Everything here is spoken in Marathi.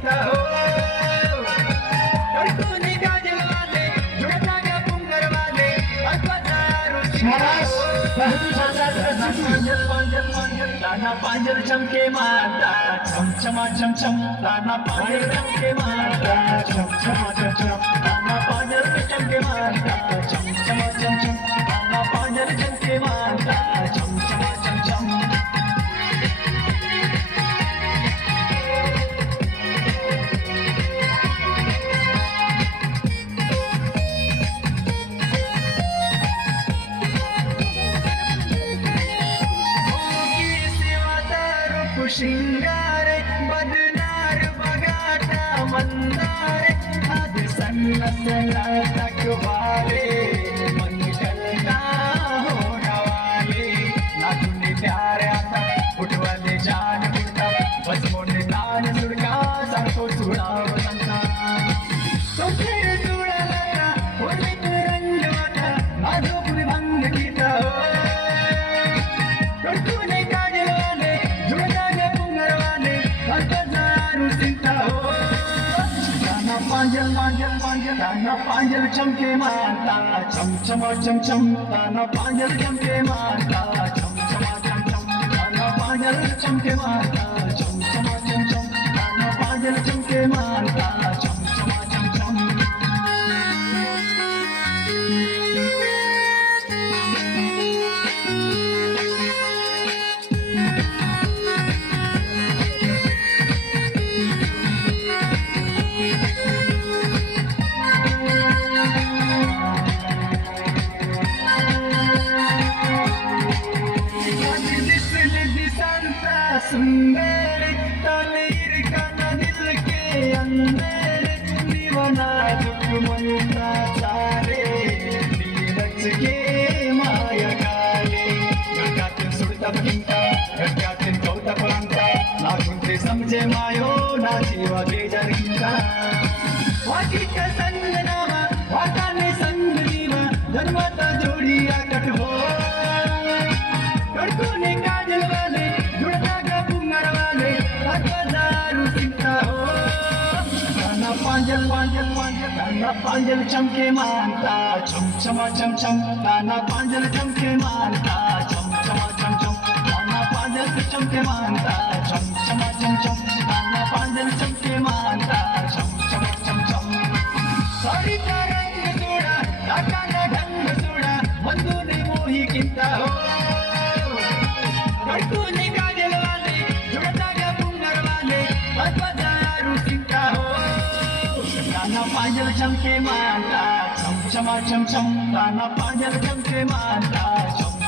किंता हो कड़कूनी काजल वाले जुड़ता गया पुंगर वाले अकबारू महाराज पहली पांजल पांजल पांजल दाना पांजल चमके मारता चम चमा चम चम दाना पांजल चमके मारता चम चमा चम चम दाना पांजल चमके मारता चम चमा चम चम दाना पांजल चमके मारता चम चमा चम चम शिंगारे बदनार बगाटा मंदारे आज सन्नसला तकवाले मन करता होना वाले नाचुने प्यारे आता उठवाले जान उठता बस मोने तान सुड़का सांको सुड़ाव संता तो फिर जुड़ा लगा होने के रंग वाटा आजो पूरी भंग कीता हो कड़कूने काजल वाले जुड़ता पांजल पांजल पांजल दाना पांजल चमके मारता चम चमा चम चम दाना पांजल चमके मारता चम चमा चम चम दाना पांजल चमके मारता चम चमा चम चम दाना पांजल चमके मारता चम चमा चम चम सुंदर तलीर का दिल के अंदर दीवाना दुख मनता सारे नीरज के माया काले गटातिन सुड़ता बगिंता गटातिन कौता पळंता नागुंते समजे मायो ना जीवा बेजार गिंता वाकीच्या संग नामा वाकाने संग जीवा जन्माता जोडी आकट हो कड़कूने काजल वाले जुड़ता गया पुंगर वाले अकबारू किंता हो दाना पांजल पांजल पांजल दाना पांजल चमके मारता चम चमा चम चम दाना पांजल चमके मारता चम चमा चम चम दाना पांजल चमके मारता चम चमा चम चम दाना पांजल चमके मारता चम चमा चम चम साड़ी का रंग सोड़ा काका का ढंग सोड़ा मंदूने मोही किंता हो कड़कूने काजल वाले जुड़ता गया पुंगर वाले अकबारू किंता हो दाना पांजल चमके मारता चम चमा चम चम दाना पांजल चमके मारता चम